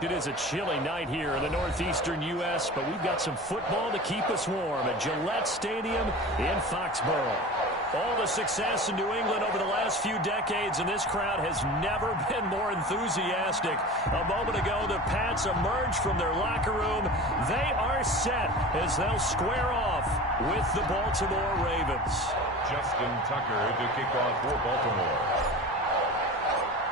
It is a chilly night here in the northeastern U.S., but we've got some football to keep us warm at Gillette Stadium in Foxborough. All the success in New England over the last few decades, and this crowd has never been more enthusiastic. A moment ago, the Pats emerged from their locker room. They are set as they'll square off with the Baltimore Ravens. Justin Tucker to kick off for Baltimore.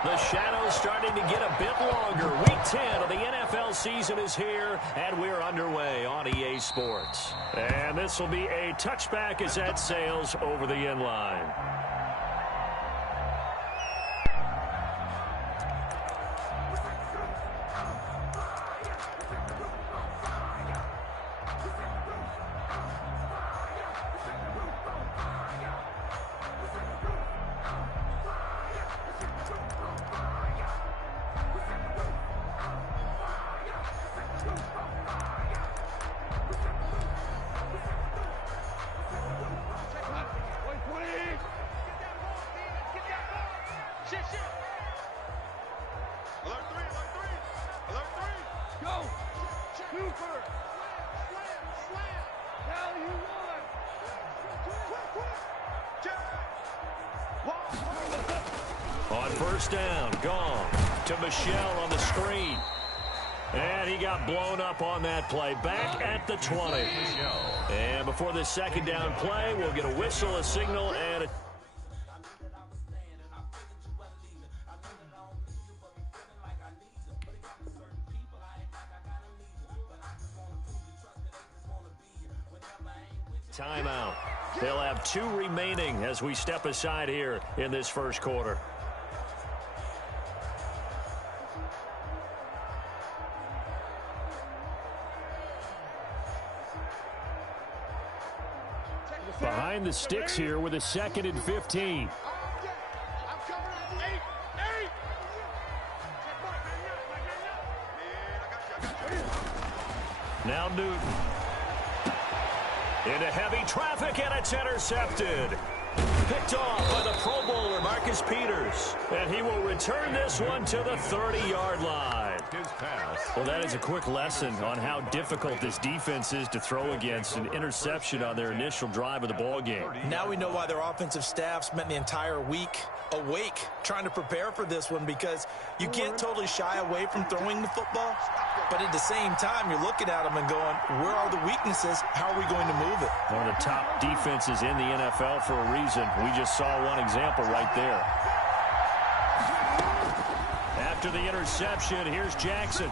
The shadow's starting to get a bit longer. Week 10 of the NFL season is here, and we're underway on EA Sports. And this will be a touchback as that sails over the end line. On first down, gone to Michelle on the screen. And he got blown up on that play. Back at the 20. And before this second down play, we'll get a whistle, a signal, and a... timeout. They'll have 2 remaining as we step aside here in this first quarter. Behind the sticks here with a 2nd and 15. Now Newton. Into heavy traffic, and it's intercepted. Picked off by the Pro Bowler, Marcus Peters. And he will return this one to the 30-yard line. His pass. Well, that is a quick lesson on how difficult this defense is to throw against. An interception on their initial drive of the ball game. Now we know why their offensive staff spent the entire week awake trying to prepare for this one, because you can't totally shy away from throwing the football, but at the same time you're looking at them and going, where are the weaknesses? How are we going to move it? One of the top defenses in the NFL for a reason. We just saw one example right there. After the interception, here's Jackson.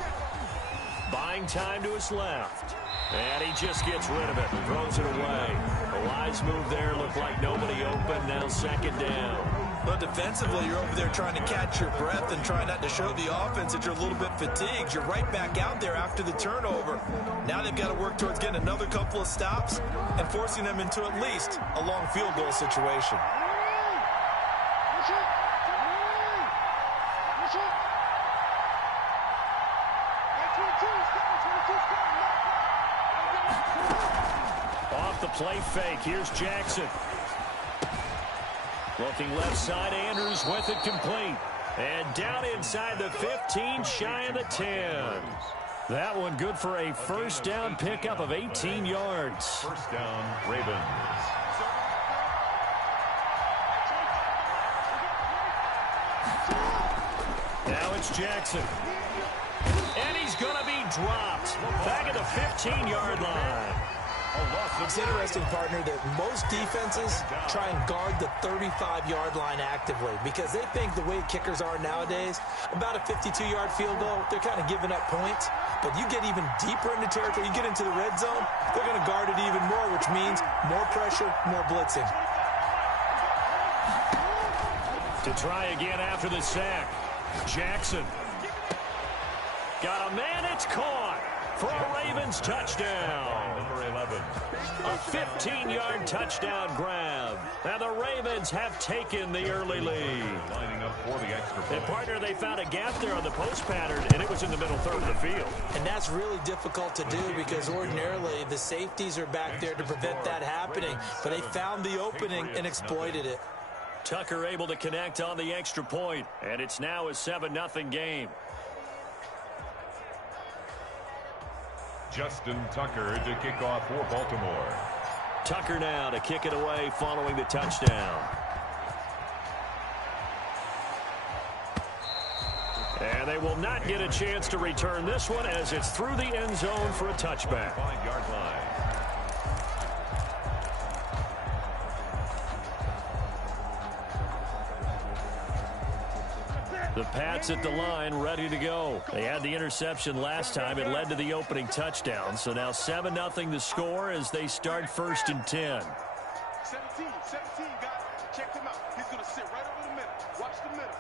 Buying time to his left. And he just gets rid of it, throws it away. A wise move there, looked like nobody open, now second down. But defensively, you're over there trying to catch your breath and try not to show the offense that you're a little bit fatigued. You're right back out there after the turnover. Now they've got to work towards getting another couple of stops and forcing them into at least a long field goal situation. Off the play fake, here's Jackson. Looking left side, Andrews with it complete. And down inside the 15, shy of the 10. That one good for a first down pickup of 18 yards. First down, Ravens. Now it's Jackson. And he's going to be dropped. Back at the 15-yard line. It's interesting, partner, that most defenses try and guard the 35-yard line actively because they think the way kickers are nowadays, about a 52-yard field goal, they're kind of giving up points. But you get even deeper into territory, you get into the red zone, they're going to guard it even more, which means more pressure, more blitzing. To try again after the sack, Jackson. Got a man, it's caught for a Ravens touchdown. Number 11. A 15-yard touchdown grab. And the Ravens have taken the early lead. Lining up for the extra point. And, partner, they found a gap there on the post pattern, and it was in the middle third of the field. And that's really difficult to do because ordinarily the safeties are back there to prevent that happening. But they found the opening and exploited it. Tucker able to connect on the extra point, and it's now a 7-0 game. Justin Tucker to kick off for Baltimore. Tucker now to kick it away following the touchdown. And they will not get a chance to return this one as it's through the end zone for a touchback. 5-yard line. The Pats at the line, ready to go. They had the interception last time. It led to the opening touchdown. So now 7-0 the score as they start 1st and 10. 17, guys. Check him out. He's going to sit right over the middle. Watch the middle.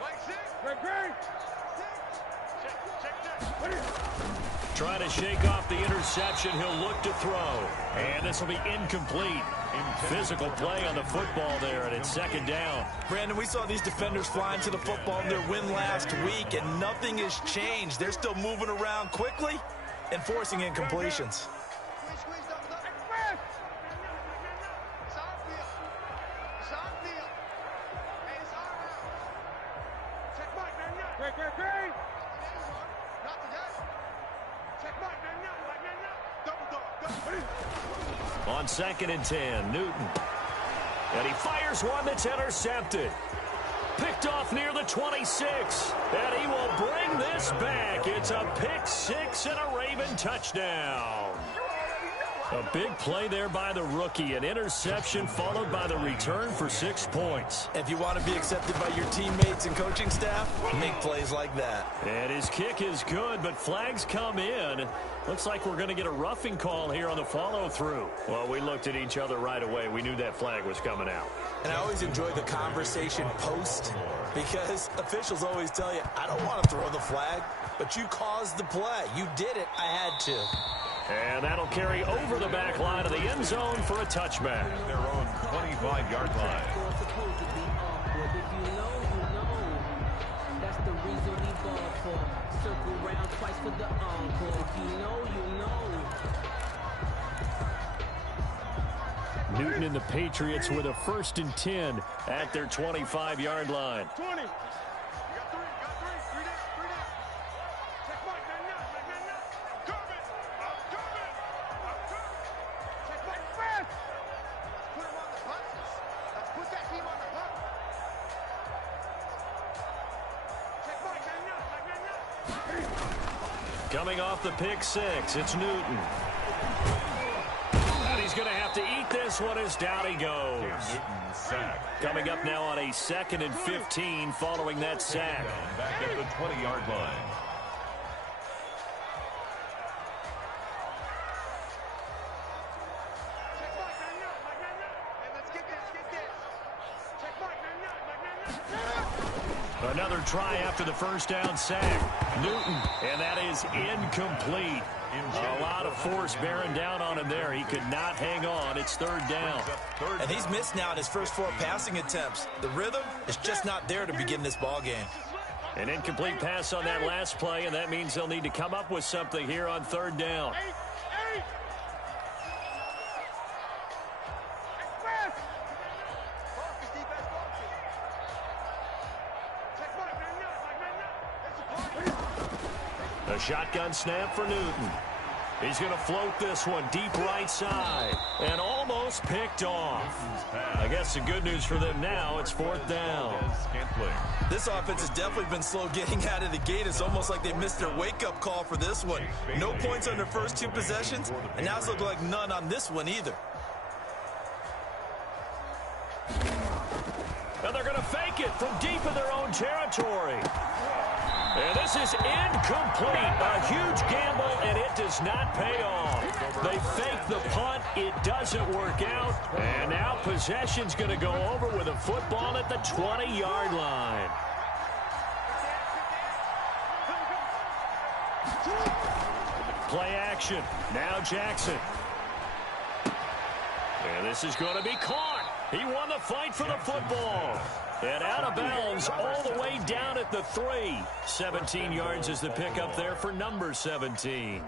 Like six. Great. Check. Trying to shake off the interception. He'll look to throw. And this will be incomplete. Physical play on the football there, and it's 2nd down. Brandon, we saw these defenders flying to the football in their win last week, and nothing has changed. They're still moving around quickly and forcing incompletions. On 2nd and 10, Newton. And he fires one that's intercepted. Picked off near the 26. And he will bring this back. It's a pick six and a Raven touchdown. A big play there by the rookie. An interception followed by the return for 6 points. If you want to be accepted by your teammates and coaching staff, make plays like that. And his kick is good, but flags come in. Looks like we're going to get a roughing call here on the follow-through. Well, we looked at each other right away. We knew that flag was coming out. And I always enjoy the conversation post because officials always tell you, I don't want to throw the flag, but you caused the play. You did it. I had to. And that'll carry over the back line of the end zone for a touchback. Their own 25-yard line. That's the reason we ball for. Circle round twice for the encore. You know. Newton and the Patriots with a 1st and 10 at their 25-yard line. 20. Coming off the pick six, it's Newton. And he's going to have to eat this one as down he goes. Coming up now on a 2nd and 15 following that sack. Back at the 20-yard line. Another try after the 1st down sack. Newton, and that is incomplete. A lot of force bearing down on him there. He could not hang on. It's 3rd down. And he's missed now in his first 4 passing attempts. The rhythm is just not there to begin this ball game. An incomplete pass on that last play, and that means they'll need to come up with something here on 3rd down. A shotgun snap for Newton. He's going to float this one deep right side and almost picked off. I guess the good news for them now, it's 4th down. This offense has definitely been slow getting out of the gate. It's almost like they missed their wake-up call for this one. No points on their first 2 possessions, and now it's looking like none on this one either. And they're going to fake it from deep in their own territory. And this is incomplete. A huge gamble, and it does not pay off. They fake the punt. It doesn't work out. And now possession's going to go over with a football at the 20-yard line. Play action. Now Jackson. And this is going to be caught. He won the fight for the football. And out of bounds all the way down at the 3. 17 yards is the pickup there for number 17.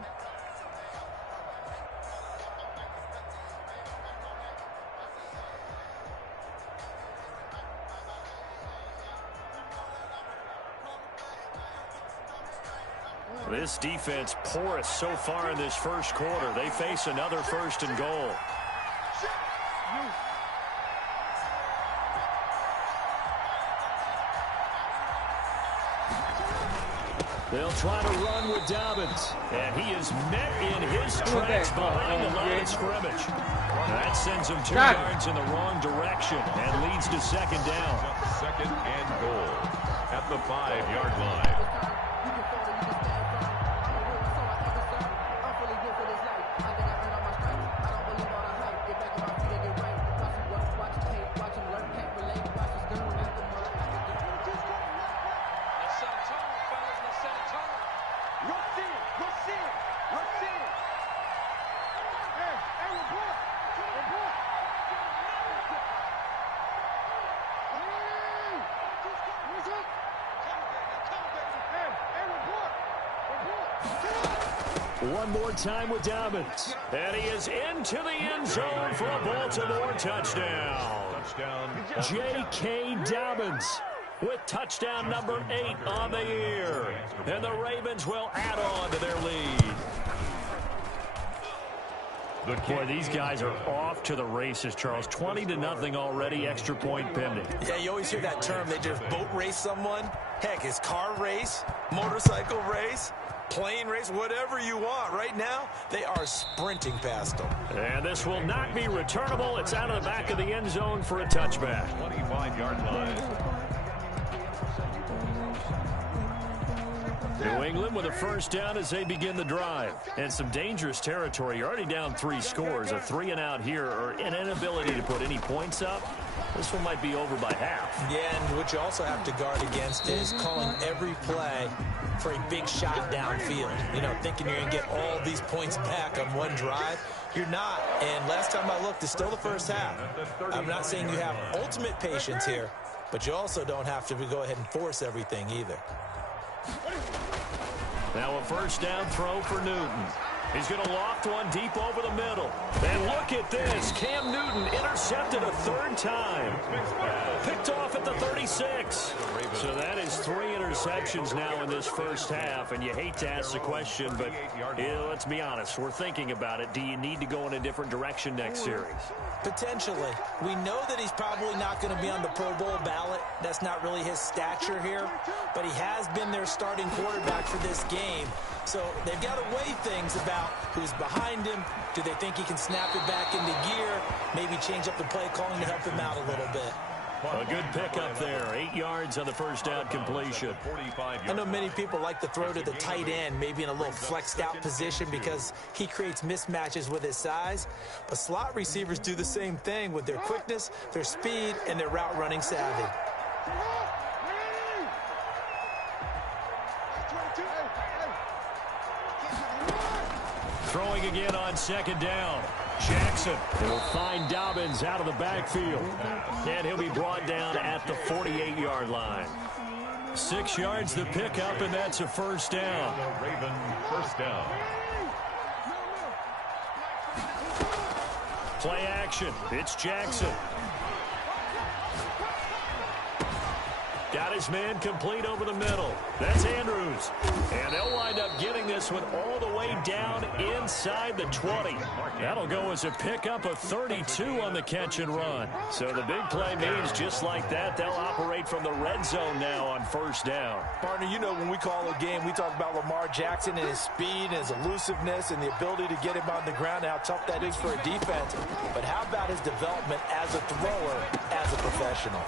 This defense porous so far in this first quarter. They face another 1st and goal. They'll try to run with Dobbins. And he is met in his tracks behind the line of scrimmage. That sends him 2 yards in the wrong direction and leads to 2nd down. 2nd and goal at the 5-yard line. One more time with Dobbins. And he is into the end zone for a Baltimore touchdown. J.K. Dobbins with touchdown number 8 on the year. And the Ravens will add on to their lead. Boy, these guys are off to the races, Charles. 20-0 already, extra point pending. Yeah, you always hear that term. They just boat race someone. Heck, it's car race, motorcycle race, plane race, whatever you want. Right now, they are sprinting past them. And this will not be returnable. It's out of the back of the end zone for a touchback. 25-yard line. New England with a 1st down as they begin the drive. And some dangerous territory. You're already down 3 scores. A 3-and-out here or an inability to put any points up. This one might be over by half. Yeah, and what you also have to guard against is calling every play for a big shot downfield. You know, thinking you're going to get all these points back on one drive. You're not. And last time I looked, it's still the first half. I'm not saying you have ultimate patience here, but you also don't have to go ahead and force everything either. Now a 1st down throw for Newton. He's going to loft one deep over the middle. And look at this. Cam Newton intercepted a 3rd time. Picked off at the 36. So that is 3 interceptions now in this first half. And you hate to ask the question, but let's be honest. We're thinking about it. Do you need to go in a different direction next series? Potentially. We know that he's probably not going to be on the Pro Bowl ballot. That's not really his stature here. But he has been their starting quarterback for this game. So they've got to weigh things about who's behind him. Do they think he can snap it back into gear? Maybe change up the play calling to help him out a little bit. A good pickup there. 8 yards on the 1st down completion. I know many people like to throw to the tight end, maybe in a little flexed out position because he creates mismatches with his size. But slot receivers do the same thing with their quickness, their speed, and their route running savvy. Throwing again on 2nd down. Jackson will find Dobbins out of the backfield. And he'll be brought down at the 48-yard line. 6 yards the pickup, and that's a 1st down. Raven 1st down. Play action. It's Jackson. Got his man complete over the middle. That's Andrews. And they'll wind up getting this one all the way down inside the 20. That'll go as a pickup of 32 on the catch and run. So the big play means just like that, they'll operate from the red zone now on 1st down. Partner, you know when we call a game, we talk about Lamar Jackson and his speed and his elusiveness and the ability to get him on the ground and how tough that is for a defense. But how about his development as a thrower, as a professional?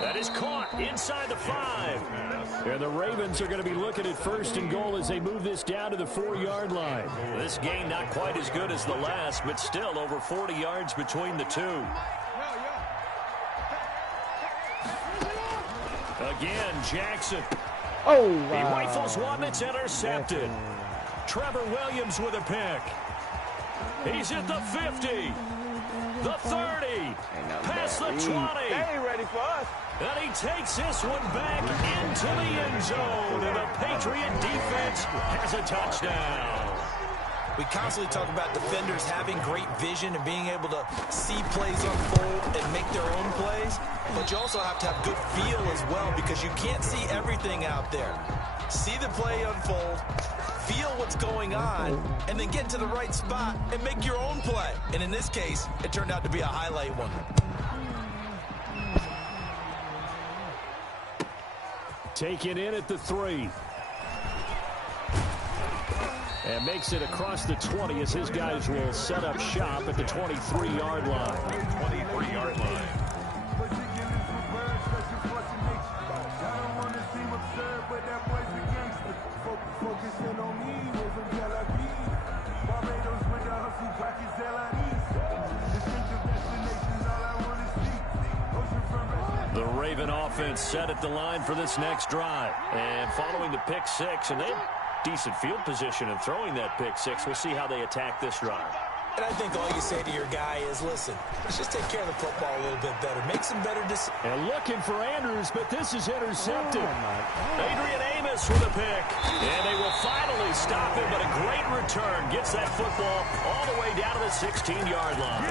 That is caught inside the 5. And the Ravens are going to be looking at 1st and goal as they move this down to the 4-yard line. This game not quite as good as the last, but still over 40 yards between the two. Again, Jackson. Oh, wow. He rifles one that's intercepted. Trevor Williams with a pick. He's at the 50. The 30. Past the 20. They ain't ready for us. And he takes this one back into the end zone. And the Patriot defense has a touchdown. We constantly talk about defenders having great vision and being able to see plays unfold and make their own plays. But you also have to have good feel as well because you can't see everything out there. See the play unfold, feel what's going on, and then get to the right spot and make your own play. And in this case, it turned out to be a highlight one. Taken in at the 3. And makes it across the 20 as his guys will set up shop at the 23-yard line. 23-yard line. The Raven offense set at the line for this next drive. And following the pick 6, and they had decent field position in throwing that pick 6. We'll see how they attack this drive. And I think all you say to your guy is, listen, let's just take care of the football a little bit better. Make some better decisions. And looking for Andrews, but this is intercepted. Adrian Amos with a pick. And they will finally stop him, but a great return. Gets that football all the way down to the 16-yard line.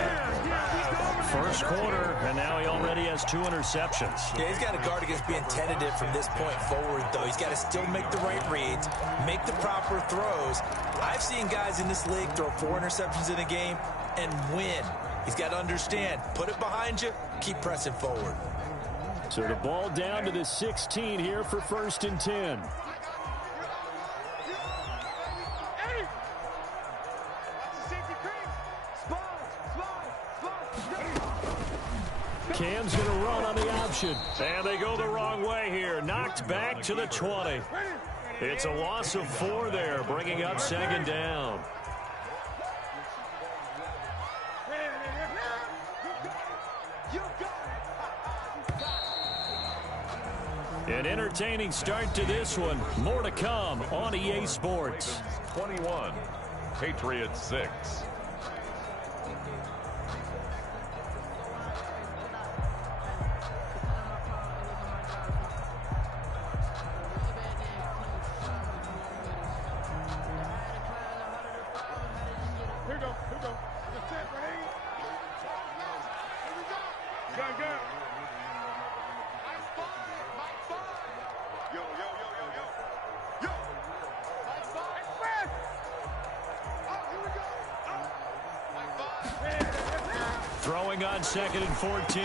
First quarter, and now he already has 2 interceptions. Yeah, he's got to guard against being tentative from this point forward, though. He's got to still make the right reads, make the proper throws. I've seen guys in this league throw 4 interceptions in a game and win. He's got to understand, put it behind you, keep pressing forward. So the ball down to the 16 here for 1st and 10. Cam's going to run on the option. And they go the wrong way here. Knocked back to the 20. It's a loss of 4 there, bringing up 2nd down. An entertaining start to this one. More to come on EA Sports. 21, Patriots 6. Throwing on 2nd and 14.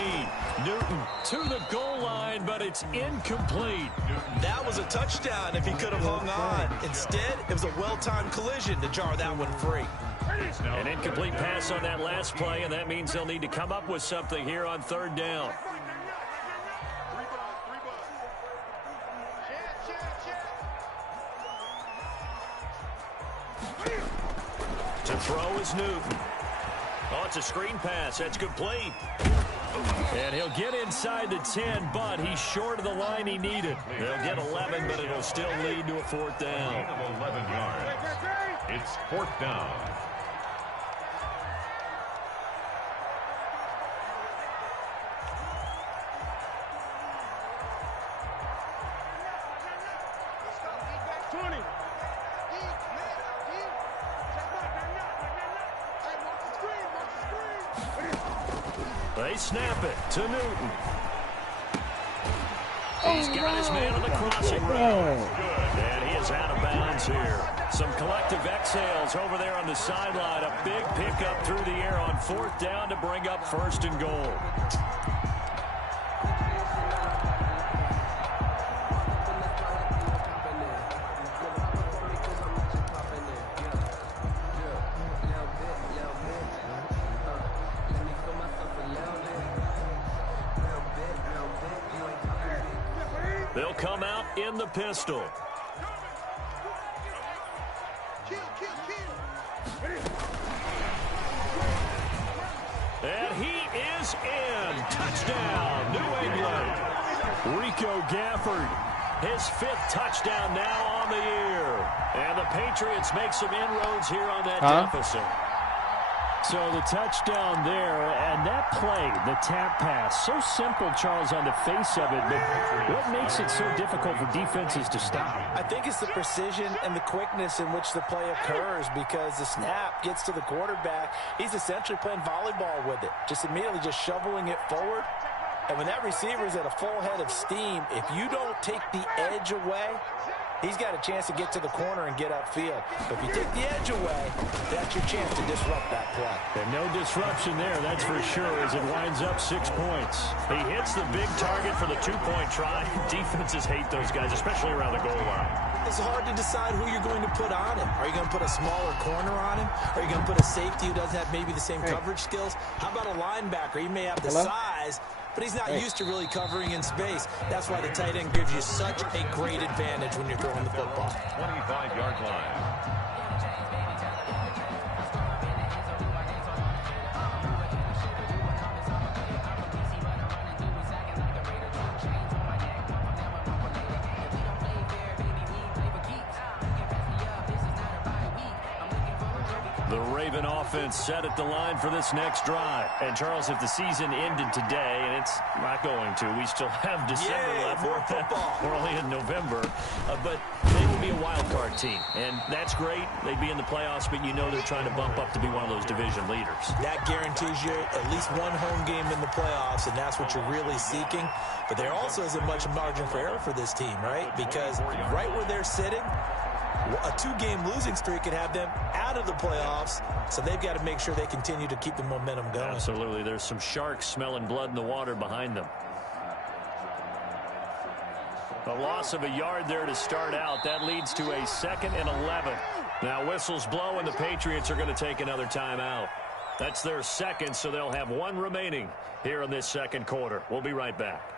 Newton to the goal line, but it's incomplete. That was a touchdown if he could have hung on. Instead, it was a well-timed collision to jar that one free. An incomplete pass on that last play, and that means they'll need to come up with something here on 3rd down. To throw is Newton. Oh, it's a screen pass. That's complete. And he'll get inside the 10, but he's short of the line he needed. They'll get 11, but it'll still lead to a 4th down. Gain of 11 yards. It's 4th down. They snap it to Newton. He's got his man on the crossing route. And he is out of bounds here. Some collective exhales over there on the sideline. A big pickup through the air on 4th down to bring up 1st and goal. They'll come out in the pistol. And he is in. Touchdown, New England. Rico Gafford, his 5th touchdown now on the year. And the Patriots make some inroads here on that deficit. So the touchdown there, and that play, the tap pass, so simple, Charles, on the face of it, but what makes it so difficult for defenses to stop? I think it's the precision and the quickness in which the play occurs, because the snap gets to the quarterback. He's essentially playing volleyball with it, just immediately just shoveling it forward. And when that receiver's at a full head of steam, if you don't take the edge away, he's got a chance to get to the corner and get upfield. But if you take the edge away, that's your chance to disrupt that play. And no disruption there, that's for sure, as it winds up 6 points. He hits the big target for the 2-point try. Defenses hate those guys, especially around the goal line. It's hard to decide who you're going to put on him. Are you going to put a smaller corner on him? Are you going to put a safety who doesn't have maybe the same coverage skills? How about a linebacker? He may have the size, but he's not used to really covering in space. That's why the tight end gives you such a great advantage when you're throwing the football. 25-yard line. The Raven offense set at the line for this next drive. And, Charles, if the season ended today, and it's not going to, we still have December left. More football. We're only in November. But they would be a wild card team. And that's great. They'd be in the playoffs, but you know they're trying to bump up to be one of those division leaders. That guarantees you at least one home game in the playoffs, and that's what you're really seeking. But there also isn't much margin for error for this team, right? Because right where they're sitting, a 2-game losing streak could have them out of the playoffs, so they've got to make sure they continue to keep the momentum going. Absolutely. There's some sharks smelling blood in the water behind them. A loss of a yard there to start out. That leads to a 2nd and 11. Now whistles blow, and the Patriots are going to take another timeout. That's their second, so they'll have 1 remaining here in this second quarter. We'll be right back.